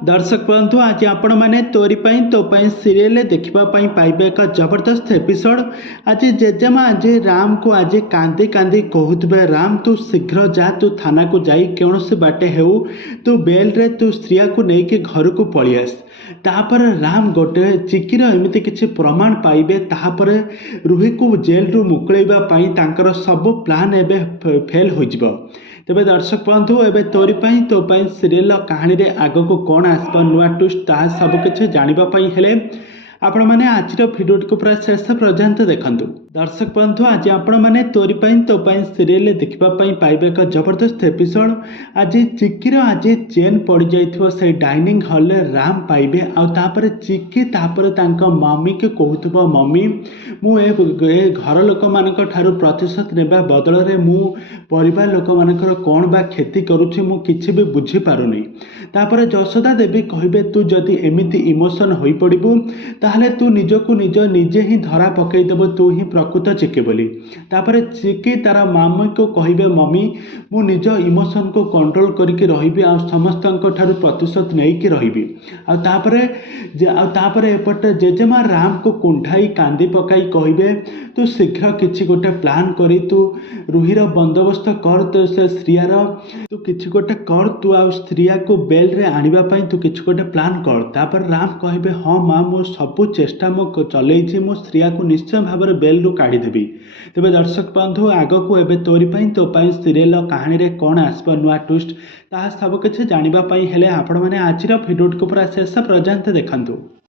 दर्शक बंधु आज आपण मैंने तोरी तो सीरियल देखा पाइबे एक जबरदस्त एपिसोड। आज जेजेमा आज राम को आज कांदी कांदी कहते राम तू शीघ्र जा, तू थाना को जाई कौन से बाटे हेउ तू बेल रे तू स्त्रिया को लेकिन घर को पलि आस। तापर राम गोटे चिकीर एमती किसी प्रमाण पाइबे, तापर रुही को जेल रु मुकुलैबा सब प्लान एबे फेल हो जिवो। तेबे दर्शक बंधु एबे तोरी तो सीरियल कहानी रे आग को कौन आसपा नुआ ट्विस्ट ताहा सब किछि जानिबा पई हेले आपण माने आज भिडियो को पूरा शेष पर्यंत देखंतु। दर्शक बंधु आज आपण माने तोरी तो सीरियल देखा पाइबे एक जबरदस्त एपिसोड। आज चिक्कीर आज चेन पड़ जाइथिबो से डाइनिंग हॉल रे राम पाइबे आ तापर चिक्की तापर तांका मम्मी के कहथबो मम्मी मु ए घर लोक मानक ठारू प्रतिशत नेबा बदल रे मु परिवार लोक मानकर कौन बा क्षति करूछि मु किछि भी बुझी पारुनी। तापर जशोदा देवी कहिबे तू जदि एमिति इमोशन होई पड़िबू ताहले तू निजको निजे ही धरा पकई देबो, तू ही प्रकृत चिक्की बोली। तापर चिक्की तार मम्मी को कहिबे मम्मी मु निज इमोशन को कंट्रोल करके रहिबी आ समस्तक ठारू प्रतिशत नेकी रहिबी। आ तापरे एपटे जेजेमा राम को कुंठाई कांदी पकाई कहिबे तू शीघ्र किछि गोटे प्लान करी तू रुहीर बंदोबस्त कर, तो से स्त्रियार तू किछि गोटे कर, तू आ स्त्रिया को बेल रे आनिबा पई तू किछि गोटे प्लान कर। तापर राम कहिबे हाँ माँ मो सबु चेष्टा मो चलैछि, मो स्त्रिया को निश्चय भाव में बेल रु काढ़ी देबी। तेबे दर्शक बंधु आग को एबे तोरी तो सीरियल कहानी रे कौन आसपा नुआ ट्विस्ट ताहा सब किछि जानिबा पई हेले आपण माने आज भिडियो को पूरा शेष पर्यंत देखंतु।